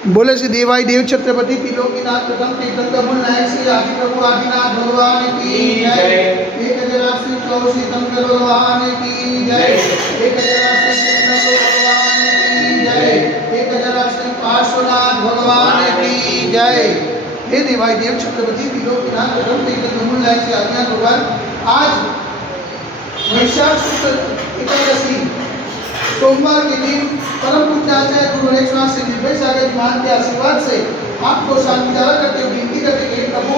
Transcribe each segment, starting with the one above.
बोले श्री देवाई देव छत्रपति त्रिलोकीनाथ प्रथम तीर्थंकर मूल नायक श्री आदि प्रभु आदिनाथ भगवान की जय। एक हजार श्री चौसी शंकर भगवान की जय। एक हजार श्री कृष्ण भगवान की जय। एक हजार श्री पार्श्वनाथ भगवान की जय। हे देवाई देव छत्रपति त्रिलोकीनाथ प्रथम तीर्थंकर मूल नायक श्री आदिनाथ भगवान, आज वैशाख शुक्ल एकादशी सोमवार के दिन परम पूज्य आचार्य गुरु हरेश्वर श्री निर्भय सागर जी महाराज के आशीर्वाद से आपको शांति दारा करते हुए विनती करते हैं, प्रभु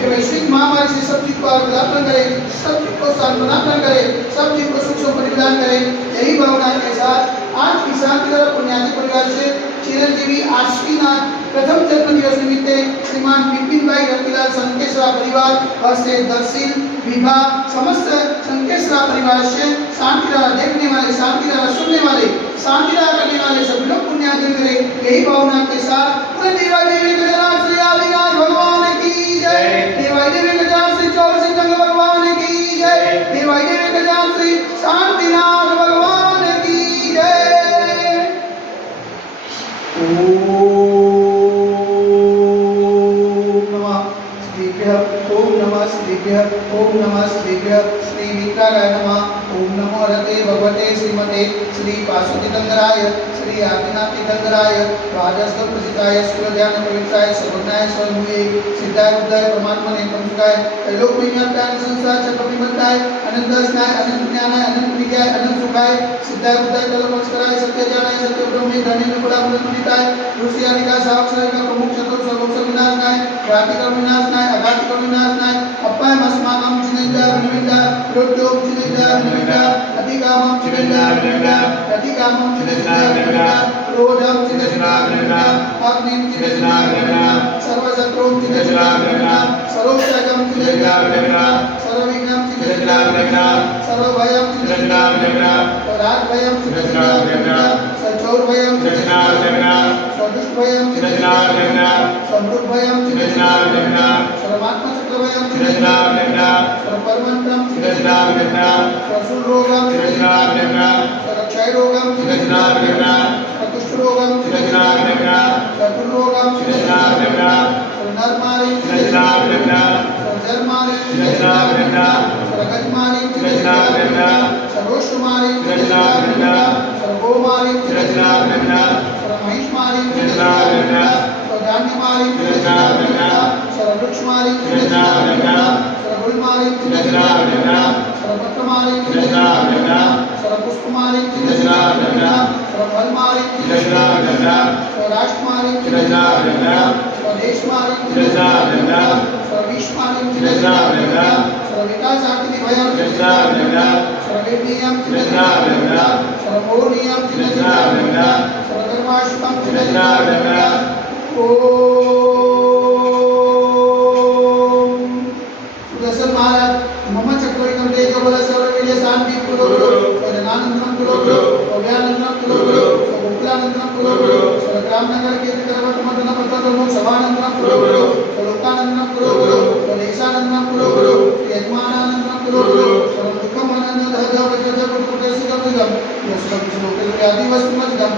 ये वैश्विक महामारी से सब चीज को प्रदान करे, सब चीज को सांत्वना करे, सब चीज को सुख समृद्धि प्रदान करे। यही भावना के साथ आज की शांति दारा पुण्याजी परिवार से चिरंजीवी आश्विनाथ प्रथम जन्म दिवस निमित्त श्रीमान विपिन भाई रतिलाल संकेश्वरा परिवार और से दर्शिल विभा समस्त संकेश्वरा परिवार से शांति दारा देखने वाले, शांति दारा सुनने वाले, शांति दारा करने वाले सभी लोग पुण्यार्जन करें। यही भावना के साथ पूरे देवाई देवी गजानन श्री आदिनाथ भगवान की जय। देवाई देवी गजानन श्री चौसी शंकर भगवान की जय। देवाई देवी गजानन श्री शांतिनाथ भगवान की जय। ओम नमः श्रीभ्यः, ओम नमः श्रीभ्यः, श्री विक्राय नमः। ओम नमो रते भगवते श्रीमते श्री पार्श्वतीतंगराय श्री आदिनाथ तीतंगराय राजस्व प्रसिद्धाय सुरध्यान पवित्राय सर्वज्ञाय स्वयंभुवे सिद्धाय बुद्धाय परमात्मने पंचकाय त्रैलोक विज्ञान संसार चक्रविमताय अनंत स्नाय अनंत ज्ञानाय अनंत विद्याय अनंत सुखाय सिद्धाय बुद्धाय कलमस्कराय सत्य ज्ञानाय सत्य ब्रह्मे धन्य गुणा अमृतमणिताय ऋषि आदिका साक्षर का प्रमुख चतुर्थ सर्वोच्च विनाशनाय घाति का विनाशनाय अघाति का विनाशनाय अपाय मस्माकम चिनिंदा विनिंदा रोड्डोम चिनिंदा विनिंदा अधिकामम चिनिंदा विनिंदा अधिकामम चिनिंदा विनिंदा रोधम चिनिंदा विनिंदा अग्निम चिनिंदा विनिंदा सर्वशत्रुम चिनिंदा विनिंदा सर्वोपचारम चिनिंदा विनिंदा सर्वविघ्नम चिनिंदा विनिंदा सर्वभयम चिनिंदा विनिंदा राजभयम चिनिंदा विनिंदा सचौरभयम चिनिंदा विनिंदा सदुष्टभयम चिनिंदा विनिंदा समृद्धभयम चिनिंदा विनिंदा सर्वात्म चक्रभयम चिनिंदा विनिंदा सर्वपरमंत्रम चिनिंदा विनिंदा सर्वसुरोगम चिनिंदा विनिंदा सर्वक्षयरोगम चिनिंदा विनिंदा सर्वकुष्ठरोगम चिनिंदा विनिंदा सर्वरोगम चिनिंदा विनिंदा सर्वनरमारी चिनिंदा विनिंदा सर्वजरमारी चिनिंदा विनिंदा सर्वगजमारी चिनिंदा विनिंदा सर्वोष्टमारी चिनिंदा विनिंदा सर्वगोमारी चिनिंदा विनिंदा सर्वमहिषमारी चिनिंदा विनिंदा सर्वधान्यमारी चिनिंदा विनिंदा सर्ववृक्षमारी चिनिंदा विनिंदा सर्वगुलमारी चिनिंदा विनिंदा सर्वपत्रमारी चिनिंदा विनिंदा सर्वपुष्पमारी चिनिंदा विनिंदा सर्वफलमारी चिनिंदा विनिंदा सर्वराष्ट्रमारी चिनिंदा विनिंदा स्वदेशमारी चिनिंदा विनिंदा सर्वविश्वमारी चिनिंदा विनिंदा सर्वविकासाकृति भयं चिनिंदा विनिंदा सर्ववेदनीयं चिनिंदा विनिंदा सर्वमोहनीयं चिनिंदा विनिंदा सर्वधर्माशुभं चिनिंदा विनिंदा। सुदर्शन महाराज मम चक्रवर्ती तेजो बल सर्ववीर्य शांति कुरु सजनानंदनम कुरु अभयानंदनम कुरु गोकुलानंदनम कुरु सर्वग्रामनगर के तरवट मदन पतन सभानंदनम कुरु लोकानंदनम कुरु लेशानंदनम कुरु यजमानानंदनम कुरु सर्वदुःखम आनंद धज वजज कुटुंबसिकम सिगम यस्कम श्लोके आदि वस्तुमदिगम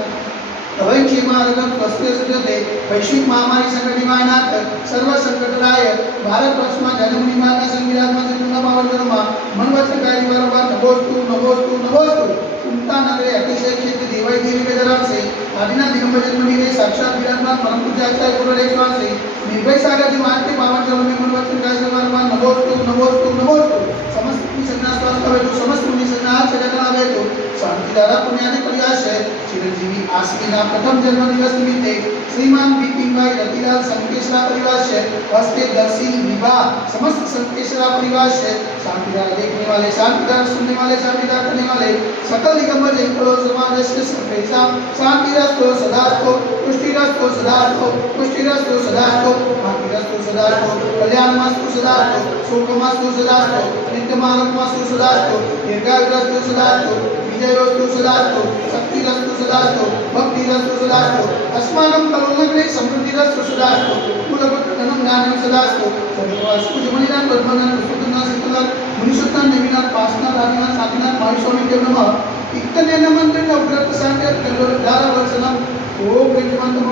अवैक्षिमारकम प्रस्तेसते वैश्विक महामारी संकटिमानाथ सर्व संकटराय भारत वर्षमा जन्मनिमाता संविरात्मा चतुर्णा पावनकर्मा मनवचकाय वारंवार नमोस्तु नमोस्तु नमोस्तु उनका नगरे अतिशय क्षेत्र देवाई देवी के दरार से आदिनाथ दिगंबर जन्मनी ने साक्षात विराजमान परम पूज्य आचार्य गुरु हरेश्वर से निर्भय सागर जी महाराज के पावन चरणों में मनवचकाय वारंवार नमोस्तु नमोस्तु नमोस्तु समस्त संन्यास तो समस्त मुनि संन्यास जगत आवे तो शांति दारा पुण्यादि प्रयास है चिरंजीवी आश्विना प्रथम जन्म दिवस निमित्ते श्रीमान विपिन भाई रतिलाल संकेश्वरा परिवार से हस्ते दर्शिल विवाह समस्त संकेश्वरा परिवार से शांति दारा देखने वाले, शांति दारा सुनने वाले, शांति दारा करने वाले सकल दिगंबर जैन को समाज से सर्वेशा शांति रस्तो सदास्तो पुष्टि रस्तो सदास्तो पुष्टि रस्तो सदास्तो शांति रस्तो सदास्तो कल्याण मस्तु सदास्तो सुख मस्तु सदास्तो नित्य मानव मस्तु सदास्तो दीर्घायु रस्तो सदास्तो विजय रस्तो सदास्तो शक्ति रस्तो सदास्तो भक्ति रस्तो सदास्तो अस्माकं कलोनग्रे समृद्धि रस्तो सदास्तो कुलपुत्र धनं ज्ञानं सदास्तो सर्ववास्तु जमनिनाथ पद्मनाथ पुष्पनाथ शीतनाथ मुनिषत्नाथ देवीनाथ पासनाथ राधीनाथ साधीनाथ महाविष्णु देव नमः इक्तने नमन्त्रे नवग्रह शांति कल्लोल धारा वर्षनम ओम वेदमंत्र